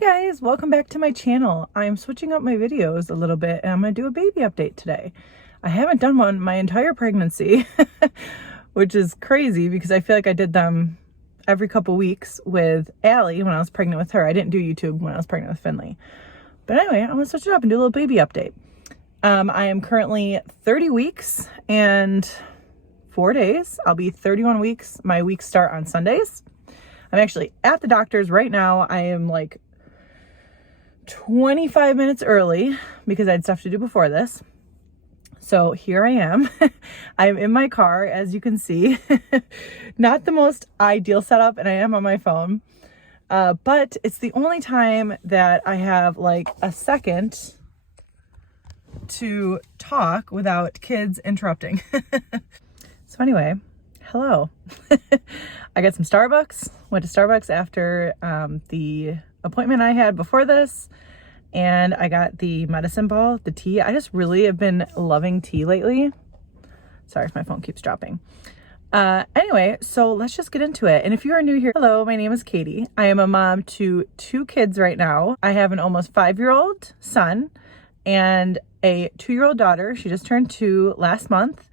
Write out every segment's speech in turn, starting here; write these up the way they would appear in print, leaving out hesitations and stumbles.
Guys, welcome back to my channel. I'm switching up my videos a little bit and I'm going to do a baby update today. I haven't done one my entire pregnancy, which is crazy because I feel like I did them every couple weeks with Allie when I was pregnant with her. I didn't do YouTube when I was pregnant with Finley. But anyway, I'm going to switch it up and do a little baby update. I am currently 30 weeks and 4 days. I'll be 31 weeks. My weeks start on Sundays. I'm actually at the doctor's right now. I am like 25 minutes early because I had stuff to do before this. So here I am. I'm in my car, as you can see. Not the most ideal setup, and I am on my phone. But it's the only time that I have like a second to talk without kids interrupting. So anyway, hello. I got some Starbucks. Went to Starbucks after the appointment I had before this, and I got the medicine ball, the tea. I just really have been loving tea lately. Sorry if my phone keeps dropping. Anyway, so let's just get into it. And if you are new here, hello, my name is Katie. I am a mom to 2 kids right now. I have an almost 5-year-old son and a 2-year-old daughter. She just turned 2 last month.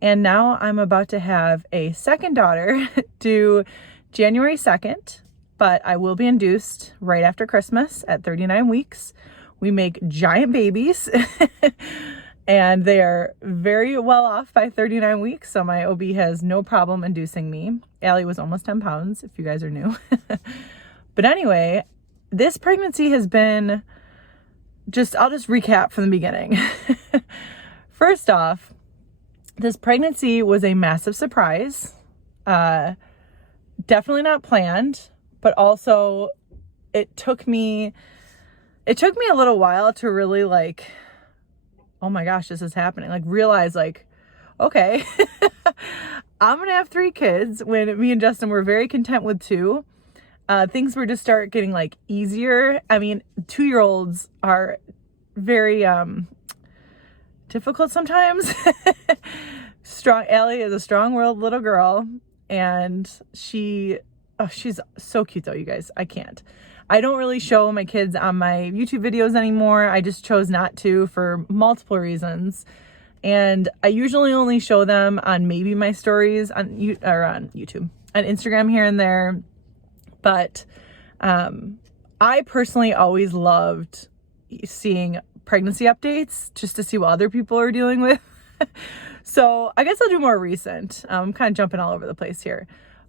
And now I'm about to have a second daughter due January 2nd, but I will be induced right after Christmas at 39 weeks. We make giant babies and they are very well off by 39 weeks. So my OB has no problem inducing me. Allie was almost 10 pounds if you guys are new. But anyway, this pregnancy has been I'll just recap from the beginning. First off, this pregnancy was a massive surprise. Definitely not planned, but also it took me a little while to really like, oh my gosh, this is happening. Like realize like, okay, I'm going to have 3 kids when me and Justin were very content with 2. Things were to start getting like easier. I mean, 2-year-olds are very, difficult sometimes. Allie is a strong-willed little girl, and she's so cute though, you guys. I don't really show my kids on my YouTube videos anymore. I just chose not to for multiple reasons. And I usually only show them on maybe my stories on YouTube, on Instagram here and there. But I personally always loved seeing pregnancy updates just to see what other people are dealing with. So I guess I'll do more recent. I'm kind of jumping all over the place here.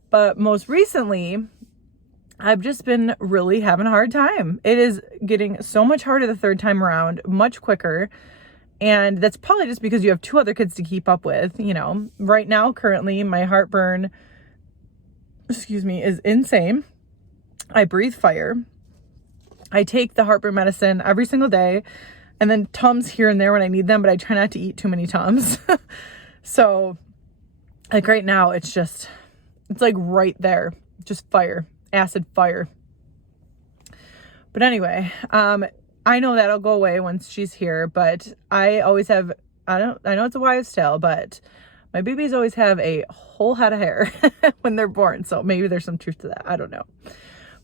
But most recently, I've just been really having a hard time. It is getting so much harder the third time around, much quicker. And that's probably just because you have 2 other kids to keep up with. You know, right now, currently, my heartburn, is insane. I breathe fire. I take the heartburn medicine every single day. And then Tums here and there when I need them, but I try not to eat too many Tums. So like right now, it's like right there, just fire, acid fire. But anyway, I know that'll go away once she's here, but I always have, I know it's a wives' tale, but my babies always have a whole head of hair when they're born. So maybe there's some truth to that. I don't know.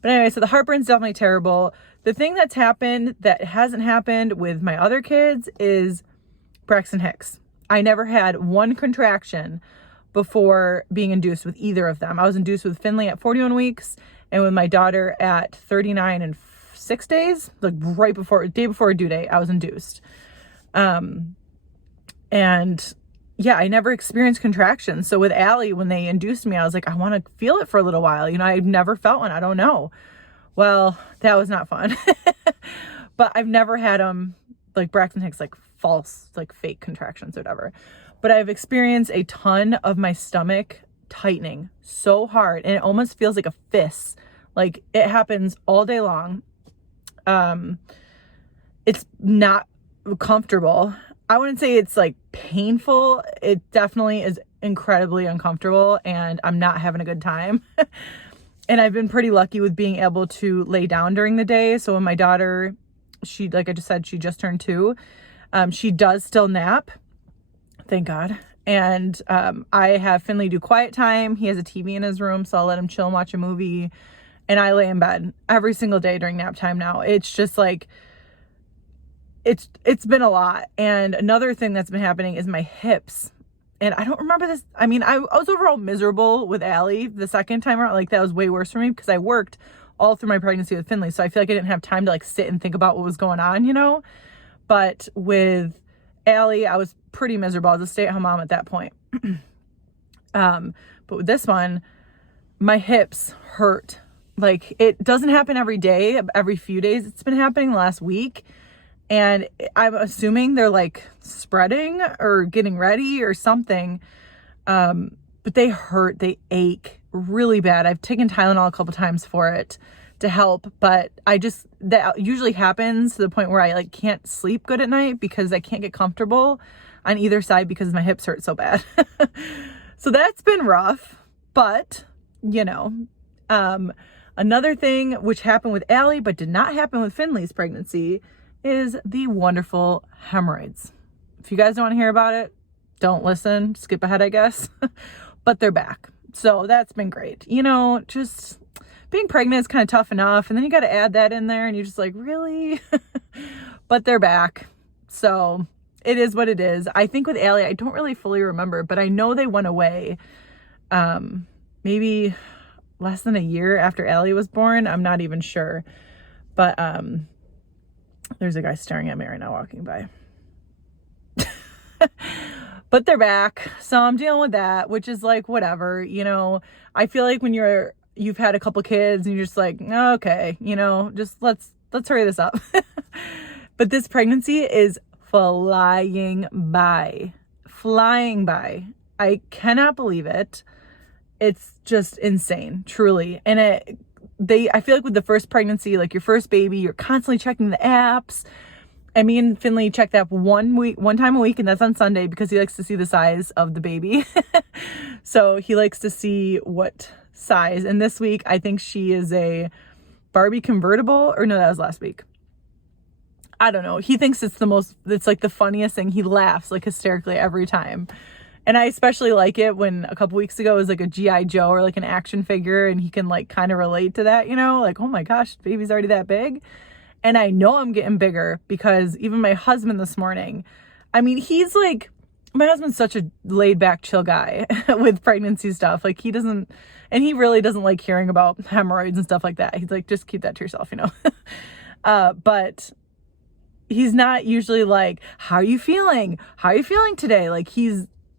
But anyway, so the heartburn's definitely terrible. The thing that's happened that hasn't happened with my other kids is BRAXTON HICKS. I never had one contraction before being induced with either of them. I was induced with Finley at 41 weeks and with my daughter at 39 and 6 days, like right before, day before due date, I was induced. And yeah, I never experienced contractions. So with Allie, when they induced me, I was like, I want to feel it for a little while. You know, I've never felt one. I don't know. Well, that was not fun. But I've never had like BRAXTON HICKS, like false, like fake contractions or whatever. But I've experienced a ton of my stomach tightening so hard. And it almost feels like a fist. Like it happens all day long. It's not comfortable. I wouldn't say it's like painful. It definitely is incredibly uncomfortable and I'm not having a good time. And I've been pretty lucky with being able to lay down during the day. So when my daughter, like I just said, she just turned 2. She does still nap. Thank God. And I have Finley do quiet time. He has a TV in his room, so I'll let him chill and watch a movie. and I lay in bed every single day during nap time now. It's just like, it's been a lot. And another thing that's been happening is my hips. And I don't remember this. I mean, I was overall miserable with Allie the second time around. Like, that was way worse for me because I worked all through my pregnancy with Finley. So I feel like I didn't have time to like sit and think about what was going on, you know? But with Allie, I was pretty miserable. I was a stay-at-home mom at that point. But with this one, my hips hurt. Like, it doesn't happen every day, every few days. It's been happening the last week. And I'm assuming they're like spreading or getting ready or something. But they hurt, they ache really bad. I've taken Tylenol a couple times for it to help, but that usually happens to the point where I like can't sleep good at night because I can't get comfortable on either side because my hips hurt so bad. So that's been rough, but you know, another thing which happened with Allie, but did not happen with Finley's pregnancy, is the wonderful hemorrhoids. If you guys don't want to hear about it, don't listen, skip ahead, I guess. But they're back. So that's been great. You know, just being pregnant is kind of tough enough. And then you got to add that in there and you're just like, really? But they're back. So it is what it is. I think with Allie, I don't really fully remember, but I know they went away maybe less than a year after Allie was born. I'm not even sure. But there's a guy staring at me right now walking by. But they're back. So I'm dealing with that, which is like, whatever, you know. I feel like when you've had a couple kids and you're just like, okay, you know, just let's hurry this up. But this pregnancy is flying by. I cannot believe it. It's just insane, truly. And I feel like with the first pregnancy, like your first baby, you're constantly checking the apps. And me and Finley check that one time a week, and that's on Sunday because he likes to see the size of the baby. So he likes to see what size. And this week, I think she is a Barbie convertible, or no, that was last week. I don't know. He thinks it's like the funniest thing. He laughs like hysterically every time. And I especially like it when a couple weeks ago it was like a G.I. Joe or like an action figure, and he can like kind of relate to that, you know, like, oh my gosh, baby's already that big. And I know I'm getting bigger because even my husband this morning, I mean, he's like, my husband's such a laid back, chill guy with pregnancy stuff. Like he really doesn't like hearing about hemorrhoids and stuff like that. He's like, just keep that to yourself, you know? But he's not usually like, how are you feeling? How are you feeling today? Like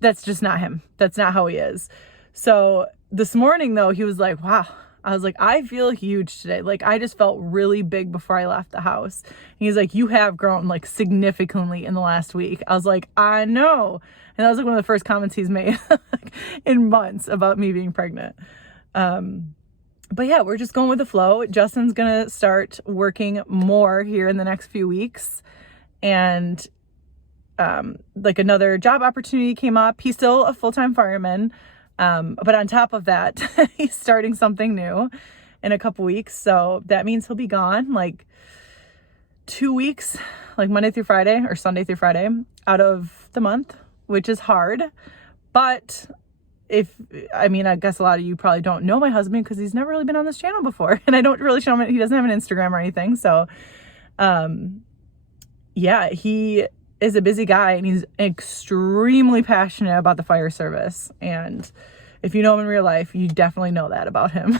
that's just not him. That's not how he is. So this morning though, he was like, wow. I was like, I feel huge today. Like I just felt really big before I left the house. And he's like, you have grown like significantly in the last week. I was like, I know. And that was like one of the first comments he's made in months about me being pregnant. But yeah, we're just going with the flow. Justin's going to start working more here in the next few weeks. And like another job opportunity came up. He's still a full-time fireman. But on top of that, he's starting something new in a couple weeks. So that means he'll be gone like 2 weeks, like Monday through Friday or Sunday through Friday out of the month, which is hard. But I guess a lot of you probably don't know my husband because he's never really been on this channel before. And I don't really show him, he doesn't have an Instagram or anything. So, yeah, he is a busy guy and he's extremely passionate about the fire service. And if you know him in real life, you definitely know that about him.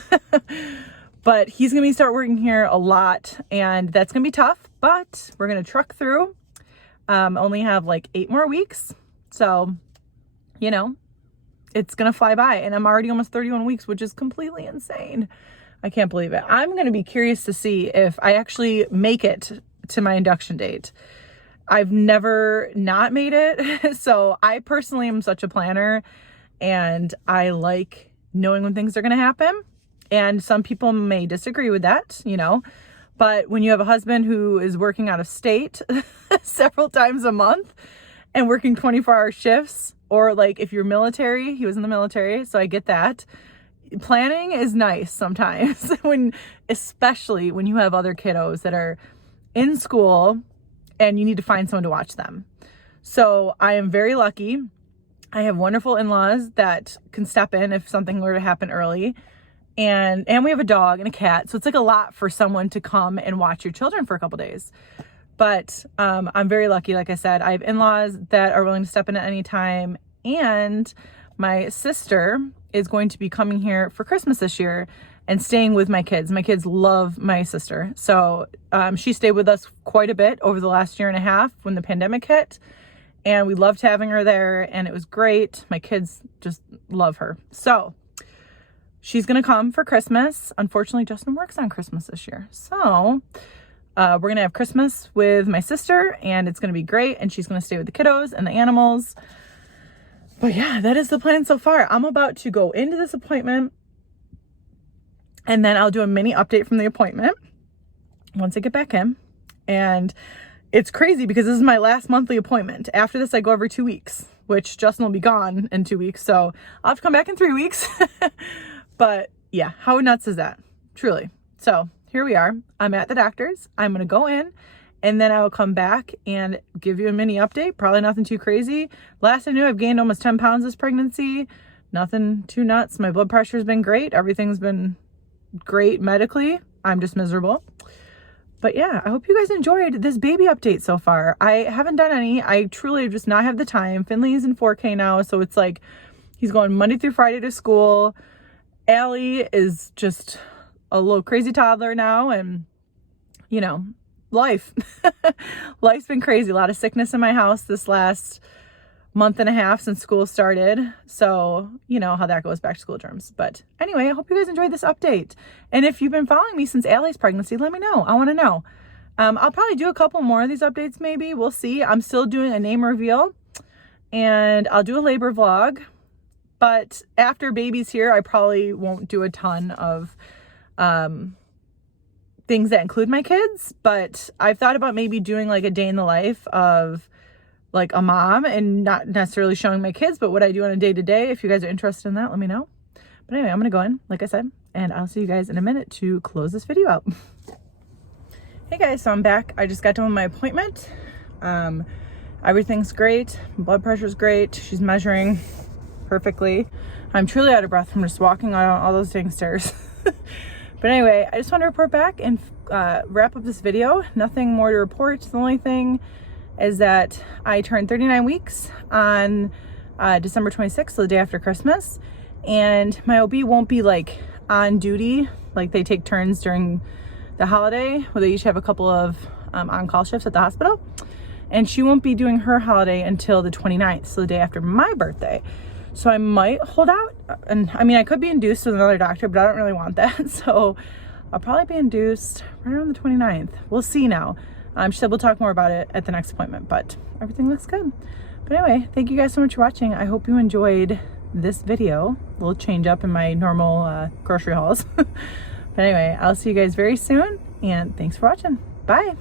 But he's going to start working here a lot and that's going to be tough, but we're going to truck through. Only have like 8 more weeks. So, you know, it's going to fly by and I'm already almost 31 weeks, which is completely insane. I can't believe it. I'm going to be curious to see if I actually make it to my induction date. I've never not made it. So I personally am such a planner and I like knowing when things are going to happen. And some people may disagree with that, you know, but when you have a husband who is working out of state several times a month and working 24-hour shifts, or like if you're military, he was in the military. So I get that. Planning is nice sometimes especially when you have other kiddos that are in school and you need to find someone to watch them. So I am very lucky. I have wonderful in-laws that can step in if something were to happen early. and we have a dog and a cat. So it's like a lot for someone to come and watch your children for a couple days. But I'm very lucky. Like I said, I have in-laws that are willing to step in at any time. And my sister is going to be coming here for Christmas this year and staying with my kids. My kids love my sister. So she stayed with us quite a bit over the last year and a half when the pandemic hit. And we loved having her there, and it was great. My kids just love her. So she's going to come for Christmas. Unfortunately, Justin works on Christmas this year. So we're going to have Christmas with my sister, and it's going to be great. And she's going to stay with the kiddos and the animals. But yeah, that is the plan so far. I'm about to go into this appointment, and then I'll do a mini update from the appointment once I get back in. And it's crazy because this is my last monthly appointment. After this, I go every 2 weeks, which Justin will be gone in 2 weeks. So I'll have to come back in 3 weeks. But yeah, how nuts is that? Truly. So here we are. I'm at the doctor's. I'm going to go in, and then I will come back and give you a mini update. Probably nothing too crazy. Last I knew, I've gained almost 10 pounds this pregnancy. Nothing too nuts. My blood pressure has been great. Everything's been great medically. I'm just miserable. But yeah, I hope you guys enjoyed this baby update so far. I haven't done any. I truly just not have the time. Finley's in 4K now, so it's like he's going Monday through Friday to school. Allie is just a little crazy toddler now, and you know, life. Life's been crazy. A lot of sickness in my house this last month and a half since school started. So you know how that goes, back to school terms. But anyway, I hope you guys enjoyed this update. And if you've been following me since Allie's pregnancy, let me know. I want to know. I'll probably do a couple more of these updates maybe. We'll see. I'm still doing a name reveal, and I'll do a labor vlog. But after baby's here, I probably won't do a ton of things that include my kids. But I've thought about maybe doing like a day in the life of like a mom, and not necessarily showing my kids, but what I do on a day-to-day. If you guys are interested in that, let me know. But anyway, I'm gonna go in, like I said, and I'll see you guys in a minute to close this video out. Hey guys, so I'm back. I just got done with my appointment. Everything's great. Blood pressure's great. She's measuring perfectly. I'm truly out of breath from just walking on all those dang stairs. But anyway, I just want to report back and wrap up this video. Nothing more to report. The only thing is that I turned 39 weeks on December 26th, so the day after Christmas. And my OB won't be like on duty, like they take turns during the holiday, where they each have a couple of on-call shifts at the hospital. And she won't be doing her holiday until the 29th, so the day after my birthday. So I might hold out. And I mean, I could be induced with another doctor, but I don't really want that. So I'll probably be induced right around the 29th. We'll see now. She said we'll talk more about it at the next appointment, but everything looks good. But anyway, thank you guys so much for watching. I hope you enjoyed this video. A little change up in my normal grocery hauls. But anyway, I'll see you guys very soon, and thanks for watching. Bye.